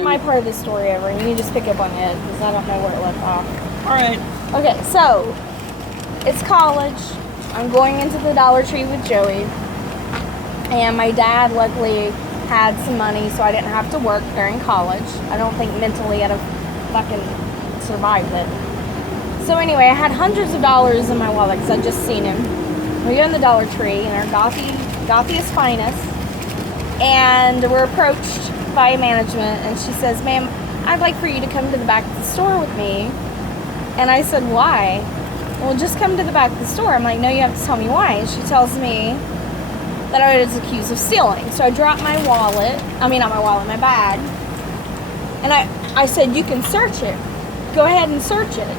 My part of the story over, and you just pick up on it because I don't know where it left off. All right. Okay, so it's college. I'm going into the Dollar Tree with Joey, and my dad luckily had some money, so I didn't have to work during college. I don't think mentally I'd have fucking survived it. So anyway, I had hundreds of dollars in my wallet because I'd just seen him. We go in the Dollar Tree in our gothiest finest, and we're approached by management, and she says, "Ma'am, I'd like for you to come to the back of the store with me." And I said, "Why?" "Well, just come to the back of the store." I'm like, "No, you have to tell me why." And she tells me that I was accused of stealing. So I dropped my wallet, my bag, and I said, "You can search it. Go ahead and search it.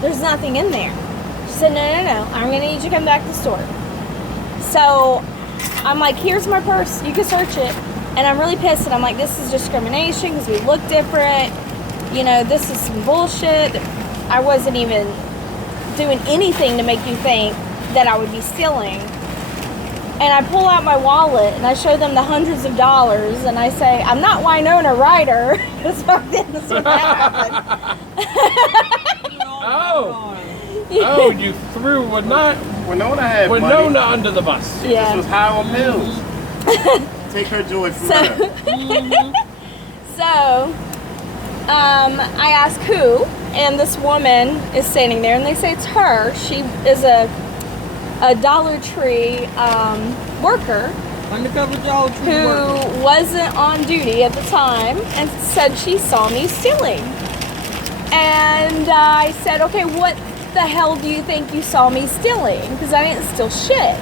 There's nothing in there." She said, No, I'm gonna need you to come back to the store." So I'm like, "Here's my purse, you can search it." And I'm really pissed, and I'm like, "This is discrimination because we look different. You know, this is some bullshit. I wasn't even doing anything to make you think that I would be stealing." And I pull out my wallet, and I show them the hundreds of dollars, and I say, "I'm not Winona Ryder." Because back then this would happen. Oh, you threw Winona under the bus. Yeah. This was high on pills. Take her joy from her. So, I ask who, and this woman is standing there, and they say it's her. She is a Dollar Tree worker. Undercover Dollar Tree worker. Who wasn't on duty at the time, and said she saw me stealing. And I said, "Okay, what the hell do you think you saw me stealing?" Because I didn't steal shit.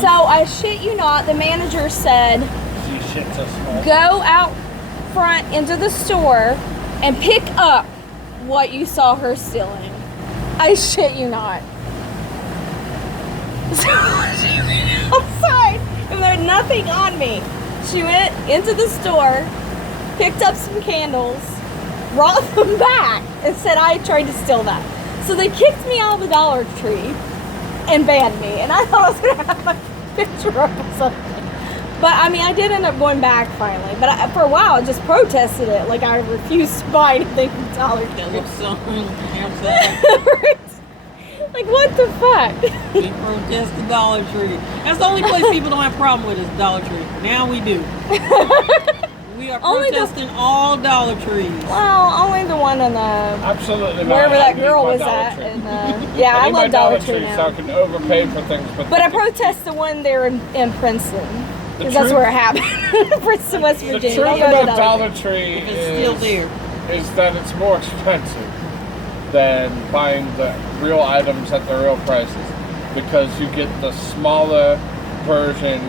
So I shit you not, the manager said, "Go out front into the store and pick up what you saw her stealing." I shit you not. So she went outside, and there was nothing on me. She went into the store, picked up some candles, brought them back, and said I tried to steal that. So they kicked me out of the Dollar Tree and banned me, and I thought I was going to have my picture up or something. But I mean, I did end up going back finally. But for a while, I just protested it. Like, I refused to buy anything from Dollar Tree. Like, what the fuck? We protest the Dollar Tree. That's the only place people don't have a problem with is Dollar Tree. Now we do. We are protesting all Dollar Trees. Well, only the one in the... Absolutely not. wherever that girl was at. And, yeah, I love Dollar Tree now. So I can overpay for things. But I protest the one there in Princeton. Because that's where it happened. Princeton, West Virginia. The truth about Dollar Tree it's still there. Is that it's more expensive than buying the real items at the real prices. Because you get the smaller version.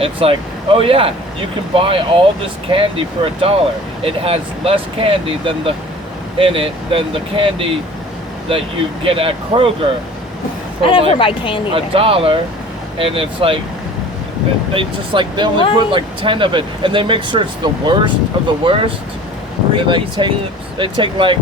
It's like, oh yeah, you can buy all this candy for $1. It has less candy than the candy that you get at Kroger for I never buy candy $1. And it's like they only put like 10 of it, and they make sure it's the worst of the worst. They take like,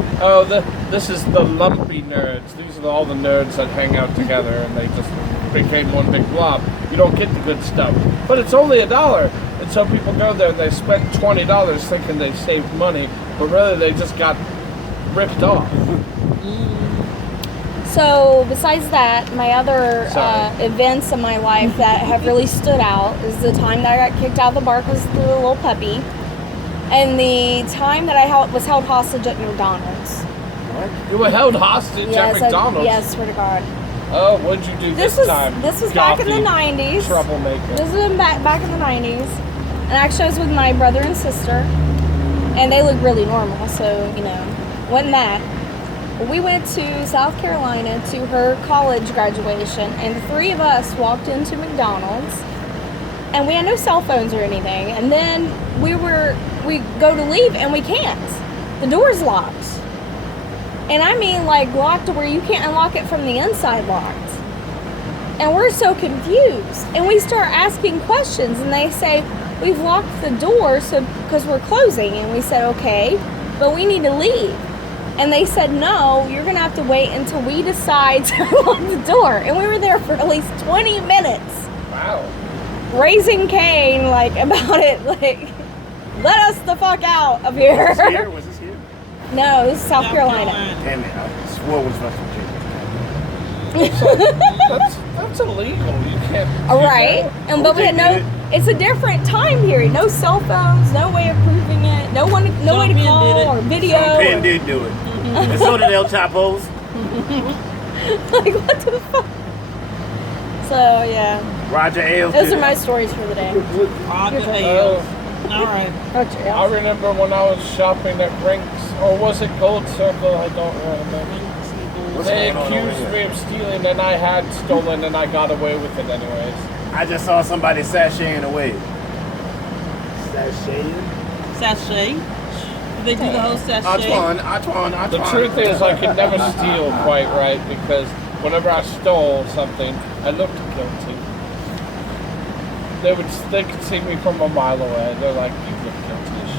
this is the lumpy nerds. These are all the nerds that hang out together, and they just became one big blob. You don't get the good stuff, but it's only $1, and so people go there and they spend $20 thinking they saved money, but really they just got ripped off. So besides that, my other events in my life that have really stood out is the time that I got kicked out of the bar because of the little puppy, and the time that I was held hostage at McDonald's. What? You were held hostage at McDonald's? Yes, swear to God. Oh, what'd you do this time? This was back in the 90s. Troublemaker. This was back in the 90s. And actually I was with my brother and sister. And they looked really normal, so, wasn't that. We went to South Carolina to her college graduation, and the three of us walked into McDonald's. And we had no cell phones or anything. And then we go to leave, and we can't. The door's locked. And I mean, like, locked to where you can't unlock it from the inside locked. And we're so confused. And we start asking questions, and they say, "We've locked the door because we're closing." And we said, "Okay, but we need to leave." And they said, "No, you're going to have to wait until we decide to unlock the door." And we were there for at least 20 minutes. Wow. Raising Cain, about it, let us the fuck out of here. Was this here? Was this here? No, this is South Carolina. Damn it! I swore it was West Virginia. That's illegal. You can't. All right, and but we had no. did it. It's a different time period. No cell phones. No way of proving it. No way to Penn call did it. or video. Penn did do it. And so did El Chapo's. Like what the fuck? So yeah, Roger Ailes those did are it. my stories for the day. Roger Ailes. All right. Okay. I remember when I was shopping at Brinks, or was it Gold Circle? I don't remember. What's They going on over accused me here? of stealing, and I had stolen, and I got away with it anyways. I just saw somebody sashaying away. Sachet. They do the whole sachet. Antoine. The truth is, I could never steal quite right because whenever I stole something, I looked guilty. They could see me from a mile away. They're like, "You look guilty as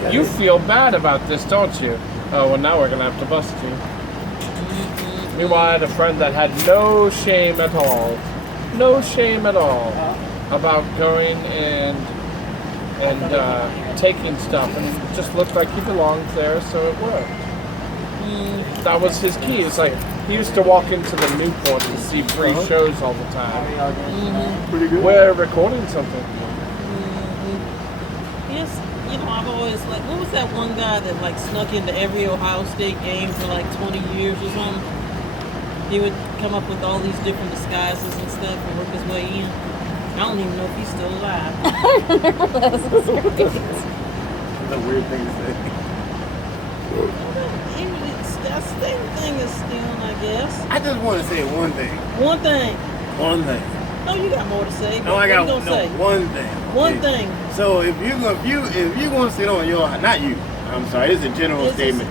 shit. You feel bad about this, don't you? Oh, well, now we're gonna have to bust you." Meanwhile, I had a friend that had no shame at all about going and taking stuff, and it just looked like he belonged there, so it worked. That was his key. It's like he used to walk into the Newport and see free shows all the time. Pretty good. We're recording something. Yes, I've always what was that one guy that snuck into every Ohio State game for 20 years or something? He would come up with all these different disguises and stuff and work his way in. I don't even know if he's still alive. That's a weird thing to say. That's the same thing as stealing, I guess. I just want to say one thing. One thing. One thing. No, you got more to say. No, I What got you gonna say? one thing. One Okay. thing. So if you gonna sit on your, not you, I'm sorry, it's a general This is- statement.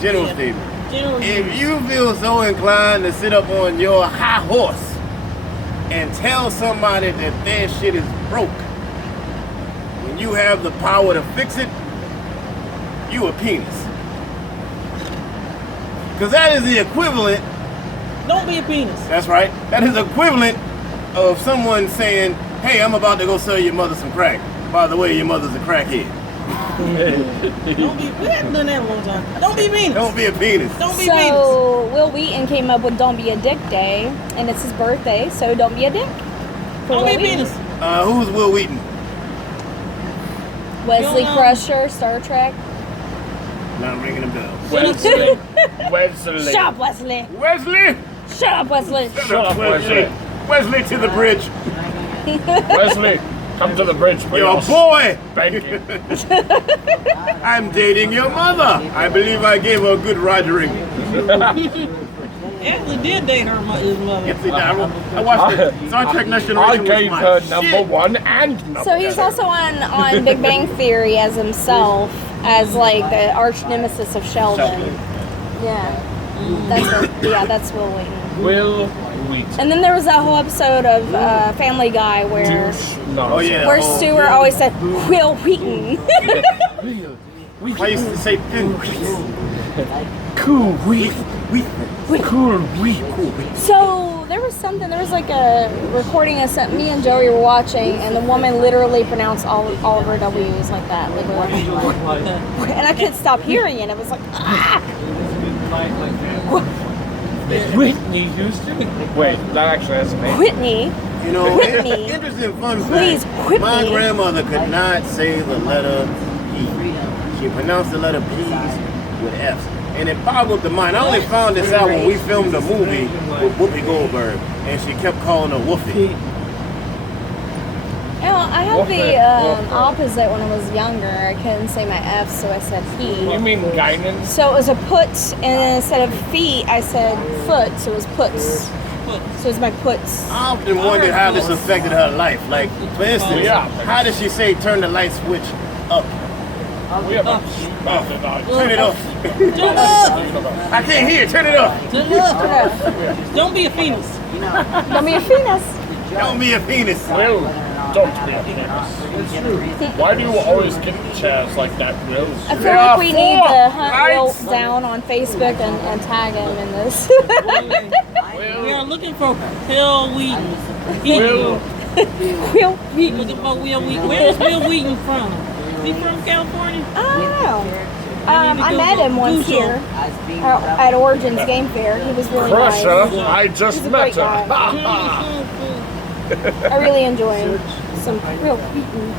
General yeah. statement. General If use. you feel so inclined to sit up on your high horse and tell somebody that their shit is broke, when you have the power to fix it, you a penis. Because that is the equivalent, Don't be a penis. that's right, that is equivalent of someone saying, hey, I'm about to go sell your mother some crack. By the way, your mother's a crackhead. Don't be. We haven't done that one time. Don't be a penis. Don't be a penis. Don't be a penis. So Will Wheaton came up with "Don't Be a Dick" Day, and it's his birthday, so don't be a dick. For Don't Will be a Wheaton. penis. Who's Will Wheaton? Wesley You don't know. Crusher, Star Trek. Not ringing a bell. Wesley. Shut up, Wesley. Wesley! Shut up, Wesley. Shut up, Wesley. Wesley to the bridge. Wesley, come to the bridge for Your your boy! spanking. I'm dating your mother. I believe I gave her a good rogering. Ashley did date his mother. Yes, he did. I watched the Star Trek Next I Generation. was gave my her shit. number one and number So he's two. also on Big Bang Theory as himself, as the arch nemesis of Sheldon. Yeah, that's Will Wheaton. Will Wheaton. And then there was that whole episode of Family Guy where Oh, yeah. where oh, Stewart always said Will Wheaton. I used to say, Cool Wheat. Cool Wheat. So there was a a recording of something me and Joey were watching, and the woman literally pronounced all of her W's like that, and I couldn't stop hearing it. It was like, ah! Whitney Houston? Wait, that actually has a name. Whitney. You know, Whitney. interesting fun Please, fact. Whitney. My grandmother could not say the letter P. She pronounced the letter P's with F's. And it boggled the mind. I only found this out when we filmed a movie with Whoopi Goldberg, and she kept calling her Woofy. You know, I had the opposite when I was younger. I couldn't say my F, so I said You he. mean Guinan? So it was a put, and then instead of feet, I said foot, so it was puts. So it's my puts. I often wondered how this affected her life. Like, for instance, Yeah. how does she say turn the light switch up? We have a method on. Turn it up. Turn it up. I can't hear. Turn it up. Turn it up. Don't be a penis. Don't be a penis. Don't be a penis. Will, don't be a penis. Why do you always get chairs like that, Will? I feel There like are we four need to hunt Will lights. down on Facebook and tag him in this. We are looking for Bill Wheaton. Will, Will Look about Will Wheaton. Where is Will Wheaton from? Is he from California? I don't know. I need to I go met him once Google. here at Origins Game Fair. He was really nice. Crusher, I just He's a met great her. I really enjoy him. Some real Wheaton.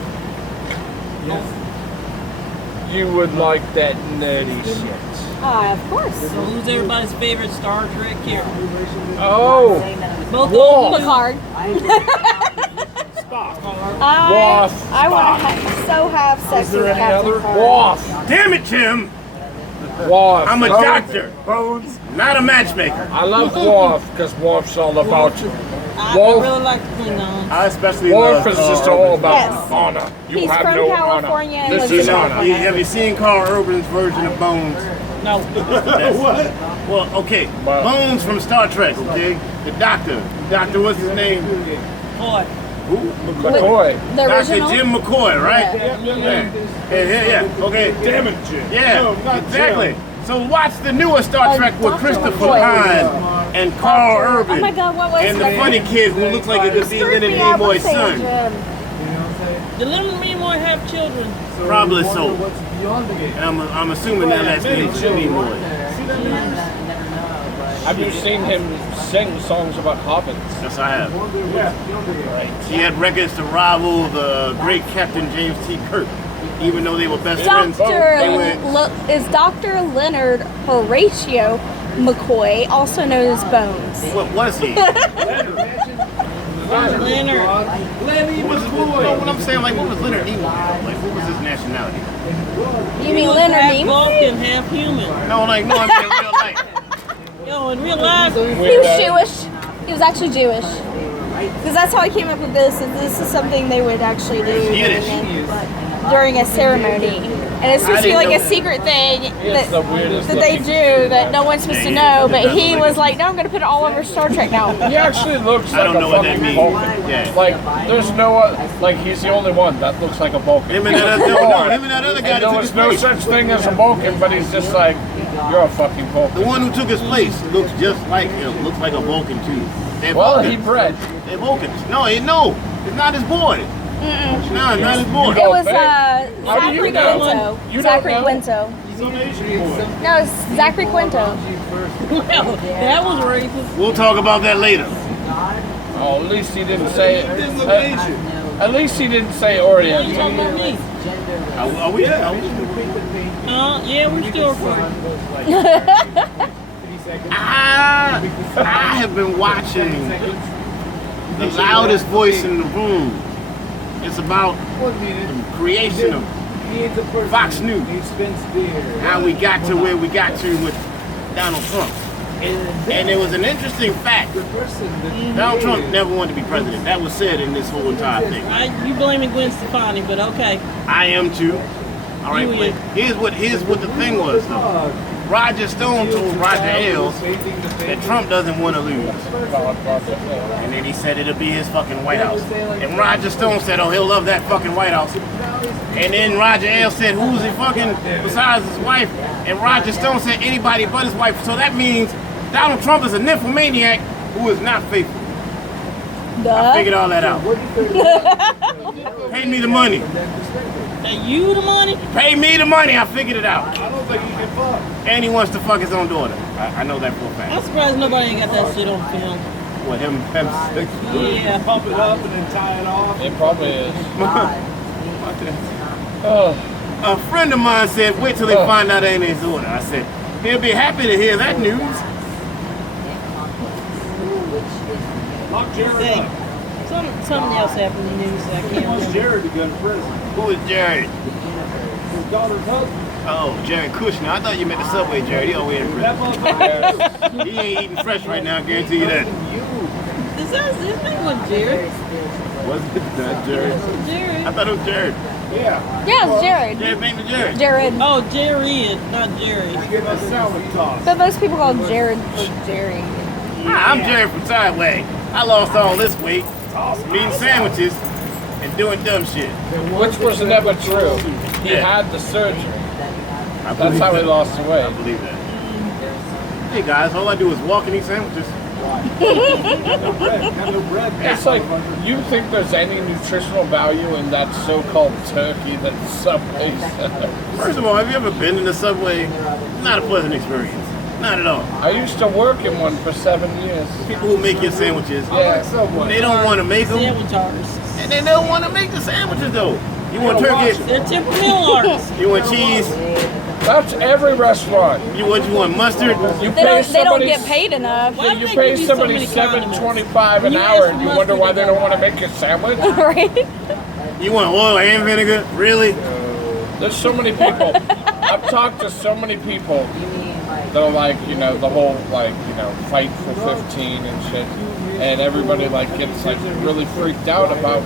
You would like that nerdy shit. Of course. So who's everybody's favorite Star Trek character? Oh, Both Whoa. of them. Picard. Worf. I want to so have sex Is there with any Captain other? Picard. Worf. Damn it, Jim! Worf. I'm a Bones. doctor, not a matchmaker. I love Worf because Worf's all about you. I Wolf. really like the Klingons. I especially Worf love is just all about Yes. honor. You He's have from no California and honor. This lives is in honor. California. Have you seen Carl Urban's version of Bones? No. What? Well, okay. Wow. Bones from Star Trek, okay? The doctor. Doctor, what's his name? Boy. Who? McCoy. The Dr. original? Jim McCoy, right? Yeah. Yeah. Okay. Damn it, Jim. Yeah, No, not exactly. Jim. So watch the newer Star Trek with Dr. Christopher McCoy. Pine and Carl Urban. Oh my God, what was And his the name? funny kid who looks like it could be Leonard Nimoy's son. Did Leonard Nimoy have children? Probably so. What's beyond the game? And I'm assuming that last name is Nimoy. Have you seen him sing songs about hobbits? Yes, I have. Yeah, beyond the game. He had records to rival the great Captain James T. Kirk, even though they were best friends. They went, Is Dr. Leonard Horatio McCoy, also known as Bones? what was he? Leonard. Lenny What was no, what I'm saying, like, what was Leonard Nimoy? Like, what was his nationality? You mean He was Leonard half Nimoy? Vulcan, half human. No, like, no, I mean in real life. Yo, in real life, He was Jewish. He was actually Jewish. Because that's how I came up with this. Is this is something they would actually do during a ceremony. And it's supposed to be like a secret thing It's the weirdest that they looking do that no one's supposed to know. But he was like, no, I'm going to put it all over Star Trek now. He actually looks I like don't a know what that fucking means. Vulcan. Yeah. Like, there's no like he's the only one that looks like a Vulcan. Him and that other, no, him and that other guy And that there took was his no place. such thing as a Vulcan, but he's just like, you're a fucking The Vulcan. one who took his place looks just like him. Looks like a Vulcan too. They're Well, he Vulcans. bred. They're Vulcans. No, it's not his boy. No, not his boy. It was How do you Zachary know? Quinto. You don't Zachary know? Quinto. He's an Asian boy. No, it's Zachary Quinto. well, that was racist. We'll talk about that later. Oh, at least he didn't say He didn't look it. Asian. At least he didn't say What are you talking Oriental. about me? Are we? Yeah, we're still recording. I have been watching the loudest voice in the room. It's about the creation of Fox News. How we got to where we got to with Donald Trump. And it was an interesting fact. Donald Trump never wanted to be president. That was said in this whole entire thing. You blaming Gwen Stefani, but okay. I am too. All right, but here's what the thing was though. Roger Stone told Roger Ailes that Trump doesn't want to lose. And then he said it'll be his fucking White House. And Roger Stone said, oh, he'll love that fucking White House. And then Roger Ailes said, who's he fucking besides his wife? And Roger Stone said, anybody but his wife. So that means Donald Trump is a nymphomaniac who is not faithful. I figured all that out. Pay me the money. Pay you the money? Pay me the money. I figured it out. I don't think he can fuck. And he wants to fuck his own daughter. I know that for a fact. I'm surprised nobody ain't got that shit on film. What, him Yeah. Pump it up and then tie it off. It probably is. Oh, A friend of mine said, wait till they find out it ain't his daughter. I said, he'll be happy to hear that news. Lock Jared Hey, up. something else happened in the news that I can't He wants remember. Jared to go to prison. Who is Jared? His daughter's husband. Oh, Jared Kushner. I thought you meant the Subway Jared. He always in That prison. motherfucker. He ain't eating fresh right now, I guarantee you that. His name was Jared. Was it not Jared? I Jared. thought it was Jared. Yeah. Yeah, it's Jared. Jared's name is Jared. Jared. Oh, Jared, not Jerry. Give us a salad toss. But most people call Jared like Jerry. Hi, I'm Jared from Sideway. I lost all this weight, eating sandwiches, and doing dumb shit. which was never true. He Yeah. had the surgery. I That's believe how he that. lost the I weight. believe that. Hey guys, all I do is walk and eat sandwiches. Got no bread. It's like, you think there's any nutritional value in that so-called turkey that Subway sells? First of all, have you ever been in the Subway? Not a pleasant experience. Not at all. I used to work in one for 7 years. People who make your sandwiches, Yeah. they don't want to make them, Sandwich artists. and they don't want to make the sandwiches though. You want turkey? They're temperamental artists. You want cheese? That's every restaurant. You want mustard? You They don't somebody- get paid enough. Why You do they pay give you so somebody many condiments? $7.25 an You hour, ask and you for wonder why mustard, they don't want to make your sandwich. Right? You want oil and vinegar? Really? There's so many people. I've talked to so many people that are like, you know, the whole like, you know, fight for 15 and shit, and everybody like gets like really freaked out about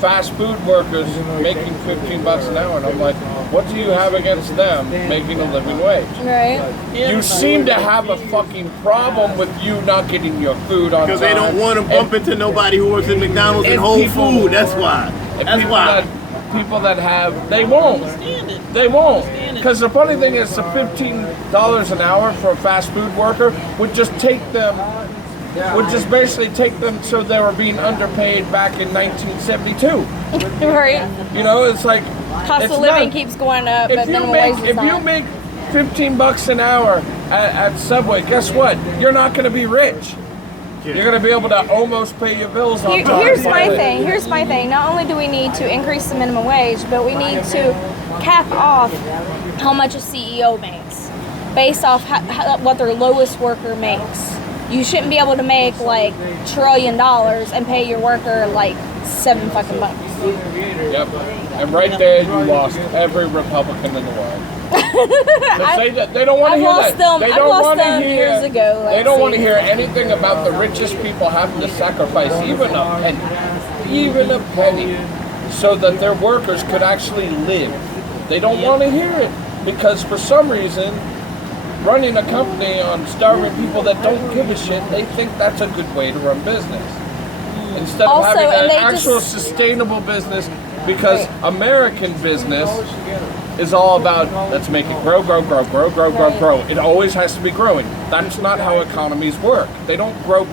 fast food workers making $15 an hour, and I'm like, what do you have against them making a living wage? Right? You seem to have a fucking problem with you not getting your food on time. Because they don't want to bump into nobody who works at McDonald's and and Whole people- Food. That's why. And That's people why. people that have, they won't. Stand it. They won't. Because the funny thing is, the $15 an hour for a fast food worker would just take them, would just basically take them so they were being underpaid back in 1972. Right? You know, it's like, Cost it's of living not- keeps going up, but if you minimum make wage is if you not. make $15 an hour at Subway, guess what? You're not going to be rich. You're going to be able to almost pay your bills on time. Here's my thing. Here's my thing. Not only do we need to increase the minimum wage, but we need to cap off how much a CEO makes based off what their lowest worker makes. You shouldn't be able to make like $1 trillion and pay your worker like $7 fucking bucks. Yep. And right there, you lost every Republican in the world. They don't want to I've hear lost that. them- They I've don't lost want to them hear. years ago, They let's don't want to see. hear anything about the richest people having to sacrifice even a penny, so that their workers could actually live. They don't want to hear it because for some reason, running a company on starving people that don't give a shit, they think that's a good way to run business. Instead of Also, having and an they actual just- sustainable business, because American business is all about let's make it grow. It always has to be growing. That's not how economies work. They don't grow.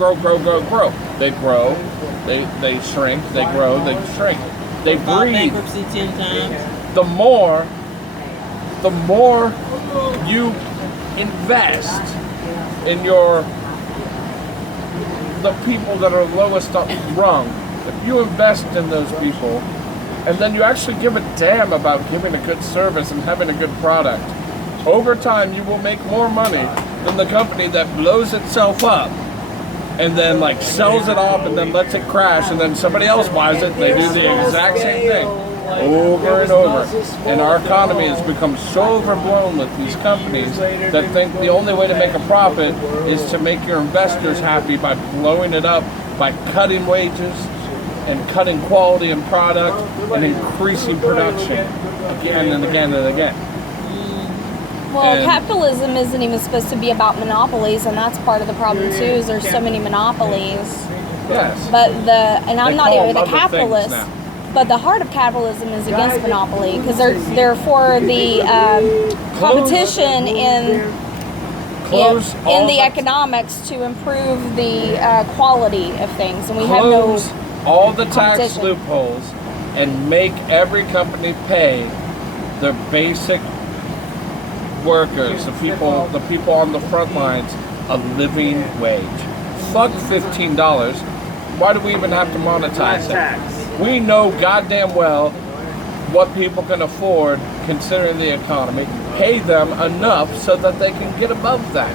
They grow, they shrink, they grow, they shrink. They Filed breathe. bankruptcy 10 times. The more you invest in the people that are lowest up rung, if you invest in those people, and then you actually give a damn about giving a good service and having a good product, over time you will make more money than the company that blows itself up and then like sells it off and then lets it crash and then somebody else buys it and they do the exact same thing over and over. And our economy has become so overblown with these companies that think the only way to make a profit is to make your investors happy by blowing it up, by cutting wages and cutting quality and product and increasing production again and again and again. Well, And- capitalism isn't even supposed to be about monopolies, and that's part of the problem too. Is there's so many monopolies. Yes. But and I'm They not call even a them other things capitalist. now. But the heart of capitalism is against monopoly because they're for the competition Close all in the economics to improve the quality of things, and we have close no. all the tax competition. loopholes and make every company pay the basic workers, the people on the front lines, a living wage. Fuck $15. Why do we even have to monetize it? We know goddamn well what people can afford considering the economy. Pay them enough so that they can get above that.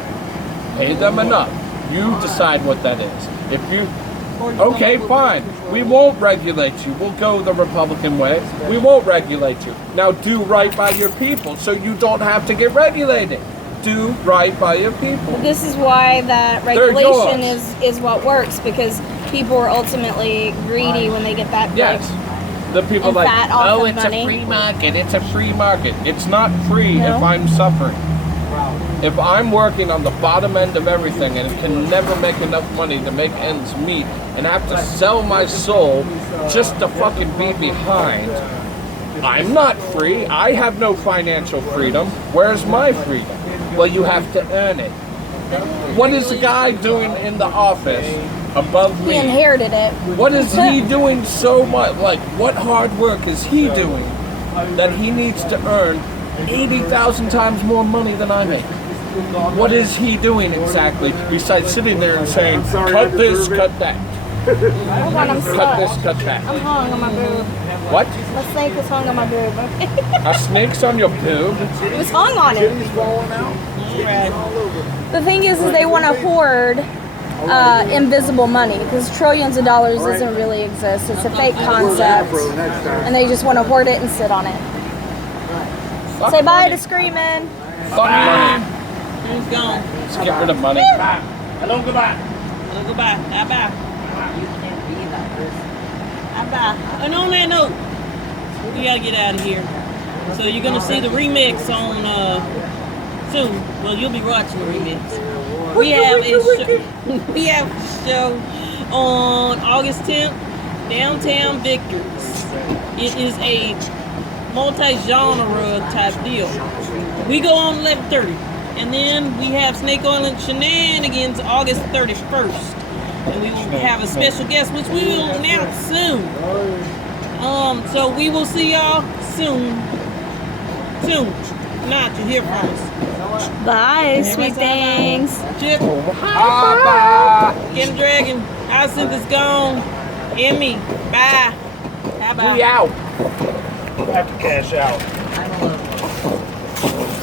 Pay them enough. You decide what that is. If you okay, fine. We won't regulate you. We'll go the Republican way. We won't regulate you. Now do right by your people so you don't have to get regulated. Do right by your people. This is why that They're regulation yours. is what works because people are ultimately greedy when they get that. Yes. The people And like, fat off oh, of it's money. a free market. It's a free market. It's not free No. if I'm suffering. If I'm working on the bottom end of everything and can never make enough money to make ends meet and have to sell my soul just to fucking be behind, I'm not free. I have no financial freedom. Where's my freedom? Well, you have to earn it. What is the guy doing in the office above He me? inherited it. What is he doing so much? Like, what hard work is he doing that he needs to earn 80,000 times more money than I make? What is he doing exactly besides sitting there and saying, cut this, cut that? Hold on, I'm Cut stuck. this, cut that. I'm hung on my boob. What? My snake is hung on my boob. A snake's on your boob? It was hung on it. The thing is they want to hoard invisible money because trillions of dollars doesn't really exist. It's a fake concept, and they just want to hoard it and sit on it. Fuck Say bye money. to screaming. Fuck money. Who's gone? Let's get rid of money. Hello, goodbye. Well, goodbye. Bye-bye. Bye-bye. And on that note, we gotta get out of here. So you're gonna see the remix on soon. Well, you'll be watching the remix. We have a show on August 10th, downtown Victor's. It is a multi-genre type deal. We go on 11:30, and then we have Snake Oil and Shenanigans August 31st, and we will have a special guest, which we will announce soon. So we will see y'all soon. Soon. Not you hear from us. Bye, sweet things. Chip, Bye. Kim Dragon, Hyacinth is gone. Emmy, bye. Bye bye. We out. Have to cash out. I don't love